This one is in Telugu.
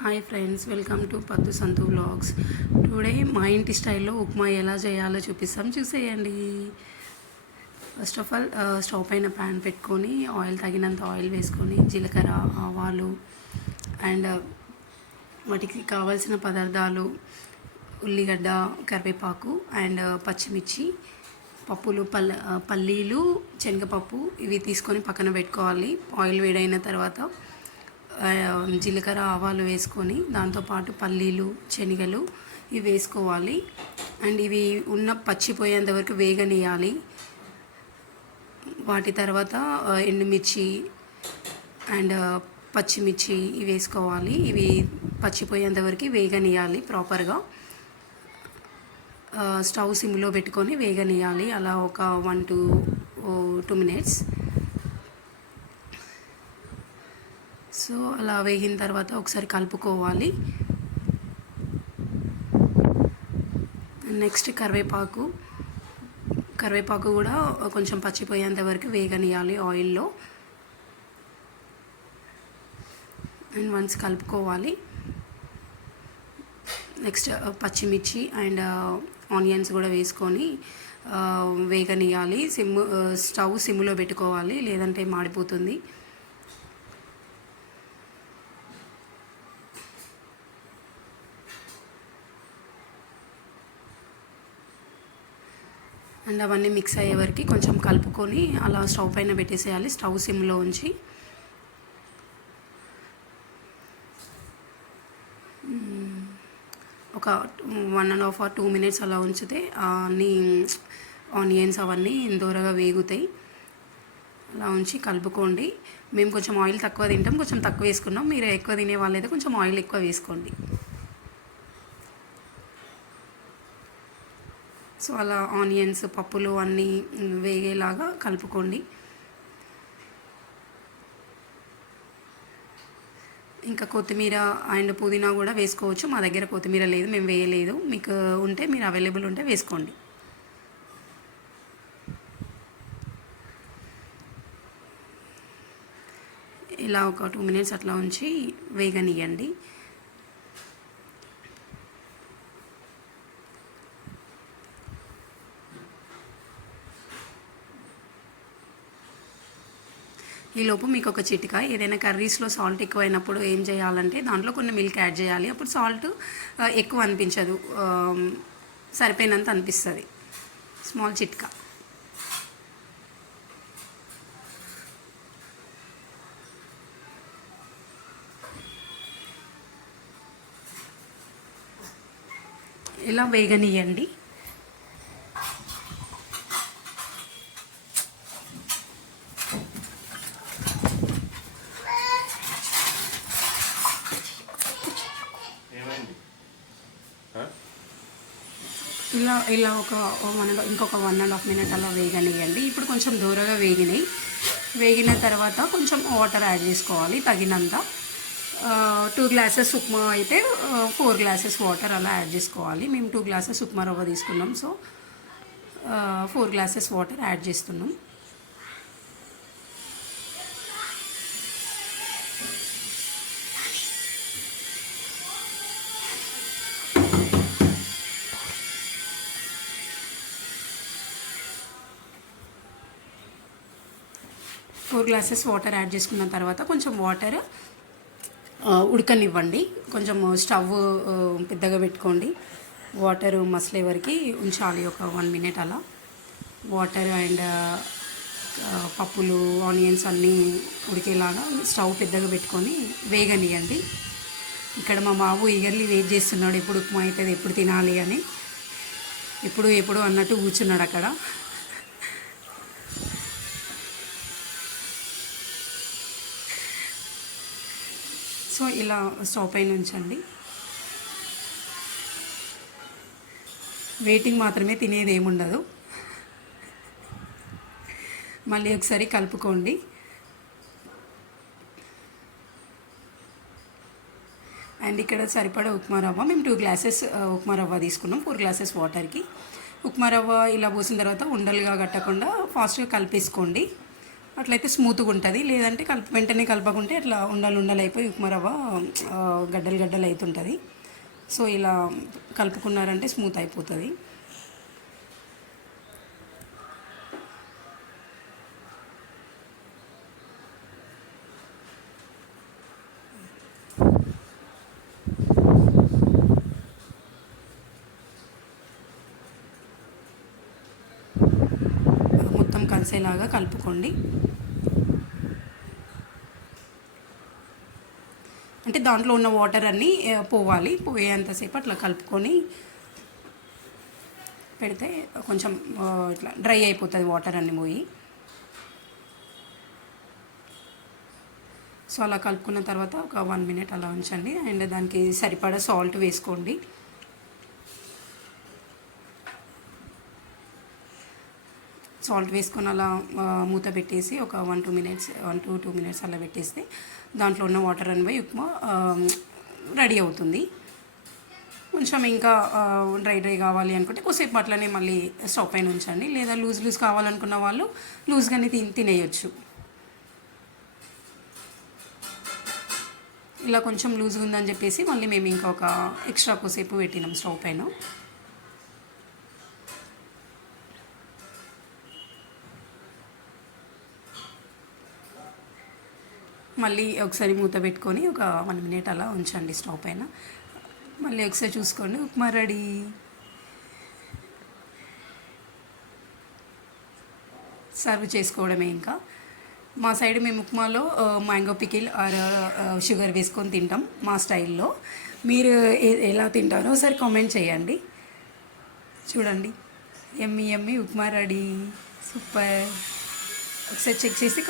హాయ్ ఫ్రెండ్స్, వెల్కమ్ టు పద్దు సంతు వ్లాగ్స్. టుడే మా ఇంటి స్టైల్లో ఉప్మా ఎలా చేయాలో చూసేయండి. ఫస్ట్ ఆఫ్ ఆల్ స్టవ్ పైన ప్యాన్ పెట్టుకొని ఆయిల్ తగినంత ఆయిల్ వేసుకొని జీలకర్ర, ఆవాలు అండ్ వాటికి కావాల్సిన పదార్థాలు ఉల్లిగడ్డ, కరివేపాకు అండ్ పచ్చిమిర్చి, పప్పులు, పల్లీలు, శనగపప్పు ఇవి తీసుకొని పక్కన పెట్టుకోవాలి. ఆయిల్ వేడైన తర్వాత జీలకర్ర, ఆవాలు వేసుకొని దాంతోపాటు పల్లీలు, శనగలు ఇవి వేసుకోవాలి. అండ్ ఇవి పచ్చిపోయేంత వరకు వేగనీయాలి. వాటి తర్వాత ఎండుమిర్చి అండ్ పచ్చిమిర్చి ఇవి వేసుకోవాలి. ఇవి పచ్చిపోయేంత వరకు వేగనీయాలి ప్రాపర్గా. స్టవ్ సిమ్లో పెట్టుకొని వేగనీయాలి అలా ఒక 1 to 2 minutes. సో అలా వేగిన తర్వాత ఒకసారి కలుపుకోవాలి. నెక్స్ట్ కరివేపాకు కూడా కొంచెం పచ్చిపోయేంత వరకు వేగనీయాలి ఆయిల్లో. అండ్ వన్స్ కలుపుకోవాలి. నెక్స్ట్ పచ్చిమిర్చి అండ్ ఆనియన్స్ కూడా వేసుకొని వేగనీయాలి. స్టవ్ సిమ్లో పెట్టుకోవాలి, లేదంటే మాడిపోతుంది. అండ్ అవన్నీ మిక్స్ అయ్యే వరకు కొంచెం కలుపుకొని అలా స్టవ్ పైన పెట్టేసేయాలి, స్టవ్ సిమ్లో ఉంచి. ఒక 1.5 or 2 minutes అలా ఉంచితే అన్నీ ఆనియన్స్ అవన్నీ దూరగా వేగుతాయి. అలా ఉంచి కలుపుకోండి. మేము కొంచెం ఆయిల్ తక్కువ తింటాం, కొంచెం తక్కువ వేసుకున్నాం. మీరు ఎక్కువ తినే వాళ్ళైతే కొంచెం ఆయిల్ ఎక్కువ వేసుకోండి. సో అలా ఆనియన్స్, పప్పులు అన్నీ వేగేలాగా కలుపుకోండి. ఇంకా కొత్తిమీర అండ్ పుదీనా కూడా వేసుకోవచ్చు. మా దగ్గర కొత్తిమీర లేదు, మేము వేయలేదు. మీకు ఉంటే, మీరు అవైలబుల్ ఉంటే వేసుకోండి. ఇలా ఒక 2 minutes అట్లా ఉంచి వేగనీయండి. ఈలోపు మీకు ఒక చిట్కా, ఏదైనా కర్రీస్లో సాల్ట్ ఎక్కువైనప్పుడు ఏం చేయాలంటే దాంట్లో కొన్ని మిల్క్ యాడ్ చేయాలి. అప్పుడు సాల్ట్ ఎక్కువ అనిపించదు, సరిపోయినంత అనిపిస్తుంది. స్మాల్ చిట్కా. ఇలా వేగనీయండి. ఇలా ఇంకొక 1.5 minutes అలా వేగనియండి. ఇప్పుడు కొంచెం దూరగా వేగిన తర్వాత కొంచెం వాటర్ యాడ్ చేసుకోవాలి తగినంత. 2 glasses ఉప్మా అయితే 4 glasses వాటర్ అలా యాడ్ చేసుకోవాలి. మేము 2 glasses ఉప్మా రవ్వ తీసుకున్నాం, సో 4 glasses వాటర్ యాడ్ చేస్తున్నాం. ఫోర్ గ్లాసెస్ వాటర్ యాడ్ చేసుకున్న తర్వాత కొంచెం వాటర్ ఉడకనివ్వండి. కొంచెం స్టవ్ పెద్దగా పెట్టుకోండి. వాటర్ మసలే వరకు ఉంచాలి, ఒక 1 minute అలా. వాటర్ అండ్ పప్పులు, ఆనియన్స్ అన్నీ ఉడికేలాగా స్టవ్ పెద్దగా పెట్టుకొని వేగనియండి. ఇక్కడ మా బాబు ఈగర్లీ వెయిట్ చేస్తున్నాడు, ఎప్పుడు ఉప్మా అవుతుంది, ఎప్పుడు తినాలి అని. ఎప్పుడు అన్నట్టు కూర్చున్నాడు అక్కడ. సో ఇలా స్టవ్ పైన ఉంచండి. వెయిటింగ్ మాత్రమే, తినేది ఏముండదు. మళ్ళీ ఒకసారి కలుపుకోండి. అండ్ ఇక్కడ సరిపడా ఉప్మా రవ్వ, మేము 2 glasses ఉప్మా రవ్వ తీసుకున్నాం 4 glasses వాటర్కి. ఉప్మా రవ్వ ఇలా పోసిన తర్వాత ఉండలుగా కట్టకుండా ఫాస్ట్గా కలిపేసుకోండి. అట్లయితే స్మూత్గా ఉంటుంది. లేదంటే వెంటనే కలపకుంటే అట్లా ఉండలు ఉండలు అయిపోయి ఉప్మా రవ్వ గడ్డలు గడ్డలు అవుతుంటుంది. సో ఇలా కలుపుకున్నారంటే స్మూత్ అయిపోతుంది. మొత్తం కలిసేలాగా కలుపుకోండి. అంటే దాంట్లో ఉన్న వాటర్ అన్నీ పోవాలి. పోయేంతసేపు అట్లా కలుపుకొని పెడితే కొంచెం ఇట్లా డ్రై అయిపోతుంది వాటర్ అన్నీ పోయి. సో అలా కలుపుకున్న తర్వాత ఒక 1 minute అలా ఉంచండి. అండ్ దానికి సరిపడా సాల్ట్ వేసుకోండి. సాల్ట్ వేసుకొని అలా మూత పెట్టేసి ఒక 1 to 2 minutes అలా పెట్టేస్తే దాంట్లో ఉన్న వాటర్ అని పోయి ఉప్మా రెడీ అవుతుంది. కొంచెం ఇంకా డ్రై కావాలి అనుకుంటే కొద్దిసేపు అట్లనే మళ్ళీ స్టవ్ పైన ఉంచండి. లేదా లూజ్ కావాలనుకున్న వాళ్ళు లూజ్గానే తినేయచ్చు. ఇలా కొంచెం లూజ్గా ఉందని చెప్పేసి మళ్ళీ మేము ఇంకా ఒక ఎక్స్ట్రా కొద్దిసేపు పెట్టినాం స్టవ్ పైన. మళ్ళీ ఒకసారి మూత పెట్టుకొని ఒక 1 minute అలా ఉంచండి స్టవ్ పైన. మళ్ళీ ఒకసారి చూసుకోండి, ఉప్మా రెడీ. సర్వ్ చేసుకోవడమే ఇంకా. మా సైడ్ మేము ఉప్మాలో మ్యాంగో పికిల్ ఆర్ షుగర్ వేసుకొని తింటాం మా స్టైల్లో. మీరు ఎలా తింటారో ఒకసారి కామెంట్ చేయండి. చూడండి, ఎమ్మి ఎమ్మి ఉప్మా రెడీ. సూపర్. ఒకసారి చెక్ చేసి